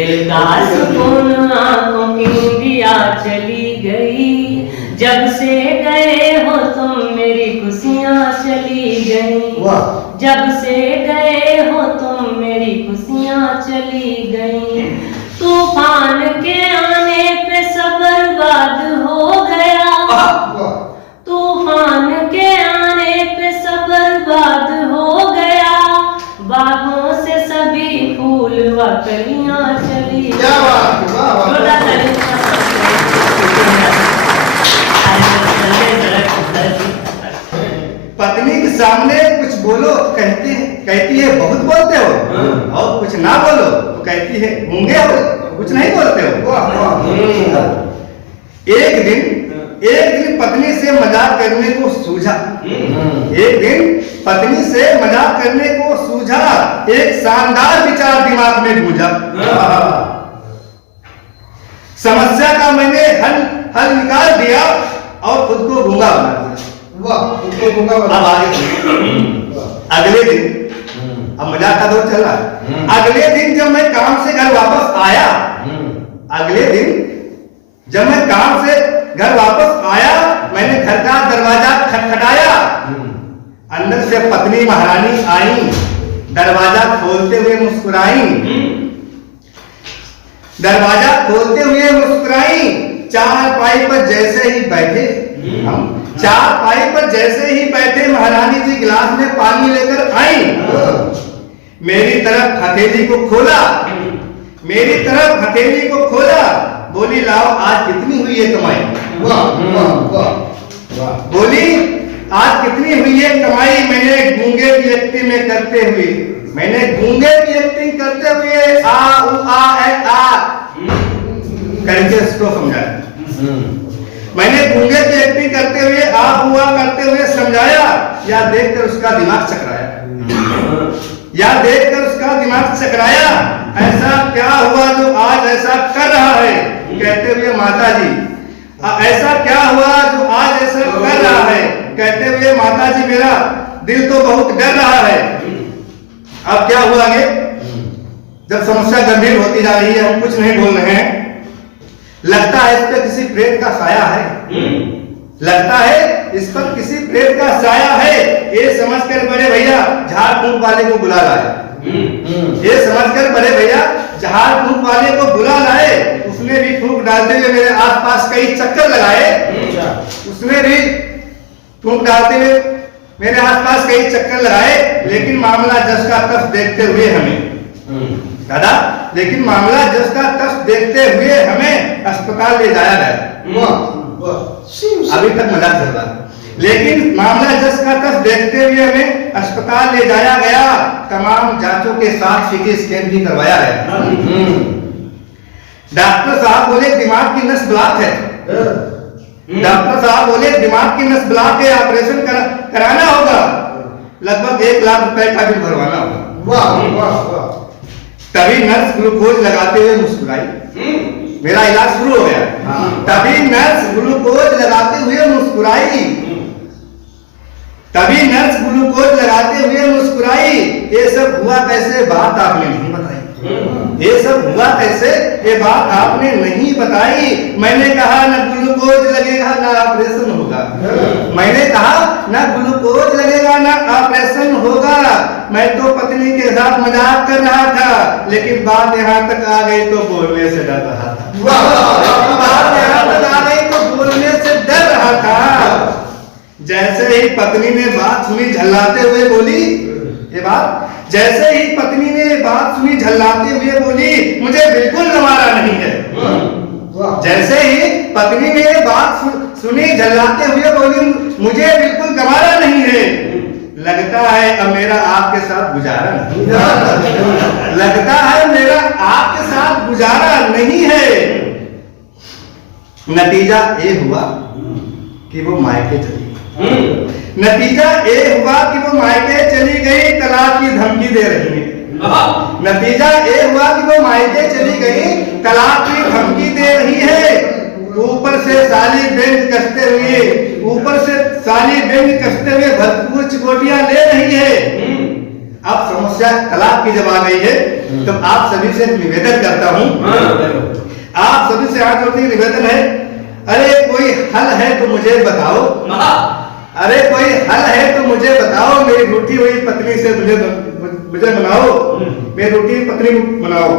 दिल का सुकून आंखों की दिया चली गई, जब से गए हो तुम मेरी खुशियाँ चली गई, जब से गए हो तुम मेरी खुशियाँ चली गई। तूफान के आने पे सब बर्बाद हो गया, तूफान के आने पे सब बर्बाद हो गया, बागों से सभी फूल व कलियां चली। पत्नी के सामने कुछ बोलो कहती है बहुत बोलते हो, और कुछ ना बोलो तो कहती है गूंगे हो, कुछ नहीं बोलते हो। एक दिन पत्नी से मजाक करने को सूझा, एक दिन पत्नी से मजाक करने को सूझा, एक शानदार विचार दिमाग में गूंजा। समस्या का मैंने हल निकाल दिया और खुद को गूंगा बना दिया। अब अगले दिन, अब मजाक का दौर चल रहा है। अगले दिन जब मैं काम से घर वापस आया, अगले दिन जब मैं काम से घर वापस आया, मैंने घर का दरवाजा खटखटाया। अंदर से पत्नी महारानी आई, दरवाजा खोलते हुए मुस्कुराई, दरवाजा खोलते हुए मुस्कुराई। चारपाई पर जैसे ही बैठे, हम चारपाई पर जैसे ही बैठे, महारानी जी गिलास में पानी लेकर आई, मेरी तरफ हथेली को खोला, मेरी तरफ हथेली को खोला, बोली लाओ आज कितनी हुई है कमाई। बोली आज कितनी हुई है कमाई। मैंने गूंगे की एक्टिंग में करते हुए, मैंने गूंगे की एक्टिंग करते हुए आ उ आ ए आ करके उसको समझाया। मैंने गूंगे की एक्टिंग करते हुए आ हुआ करते हुए समझाया। या देखकर उसका दिमाग चकराया, या देखकर उसका दिमाग चकराया। ऐसा क्या हुआ जो आज ऐसा कर रहा है, कहते हुए माता जी ऐसा क्या हुआ जो आज ऐसा कर रहा है, कहते हुए माता जी मेरा दिल तो बहुत डर रहा है। अब क्या हुआ आगे, जब समस्या गंभीर होती जा रही है, हम कुछ नहीं बोल रहे हैं, लगता है इस पर किसी प्रेत का साया है, लगता है इस पर किसी प्रेत का साया है। ये समझकर बड़े भैया झाड़ फूंक वाले को बुला लाए, ये समझकर बड़े भैया झाड़ फूंक वाले को बुला लाए। उसने भी फूंक डालते हुए मेरे आसपास कई चक्कर लगाए, उसने भी फूंक डालते हुए मेरे आसपास कई चक्कर लगाए। लेकिन मामला जस का तस देखते हुए हमें दादा, लेकिन मामला जस का तस देखते हुए हमें अस्पताल ले जाया गया। अभी तक मजाक चल रहा, लेकिन मामला जस का तस देखते हुए हमें अस्पताल ले जाया गया। तमाम जांचों के साथ सीटी स्कैन भी करवाया गया। डॉक्टर साहब बोले दिमाग की नस ब्लॉक है, डॉक्टर साहब बोले दिमाग की नस ब्लॉक है, ऑपरेशन कराना होगा, लगभग 1 लाख रुपए का बिल भरवाना होगा। तभी नर्स ग्लूकोज लगाते हुए मुस्कुराई, मेरा इलाज शुरू हो गया। तभी नर्स ग्लूकोज लगाते हुए मुस्कुराई, तभी नर्स ग्लूकोज लगाते हुए मुस्कुराई। ये सब हुआ कैसे, बात आपने नहीं बताई, ये सब हुआ कैसे, ये बात आपने नहीं बताई। मैंने कहा न ग्लूकोज लगेगा ना ऑपरेशन होगा, मैंने कहा न ग्लूकोज लगेगा ना ऑपरेशन होगा। मैं तो पत्नी के साथ मजाक कर रहा था, लेकिन बात यहाँ तक आ गई तो बोलने से डर रहा था। बात यहाँ तक आ गई तो बोलने से डर रहा था। जैसे ही पत्नी ने बात सुनी झल्लाते हुए बोली, ये बात जैसे ही पत्नी ने बात सुनी झल्लाते हुए बोली, मुझे बिल्कुल गंवारा नहीं है। जैसे ही पत्नी ने बात सुनी झल्लाते हुए बोली, मुझे बिल्कुल गंवारा नहीं है। लगता है अब मेरा आपके साथ गुजारा नहीं, लगता है मेरा आपके साथ गुजारा नहीं है। नतीजा ये हुआ कि वो मायके चली गई, नतीजा ये हुआ कि वो मायके चली गई, तलाक की धमकी दे रही है। नतीजा ये हुआ कि वो मायके चली गई, तलाक की धमकी दे रही है। ऊपर से साली बेंच कसते हुए, ऊपर से साली बेंच कसते हुए भरपूर चिकोटियां ले रही है। अब समस्या समस्या तलाक की जब आ गई है, तो आप सभी से निवेदन करता हूँ, आप सभी से हाथ जोड़ते निवेदन है, अरे कोई हल है तो मुझे बताओ, अरे कोई हल है तो मुझे बताओ, मेरी रूठी हुई पत्नी से मुझे मनाओ, मेरी रूठी पत्नी मनाओ।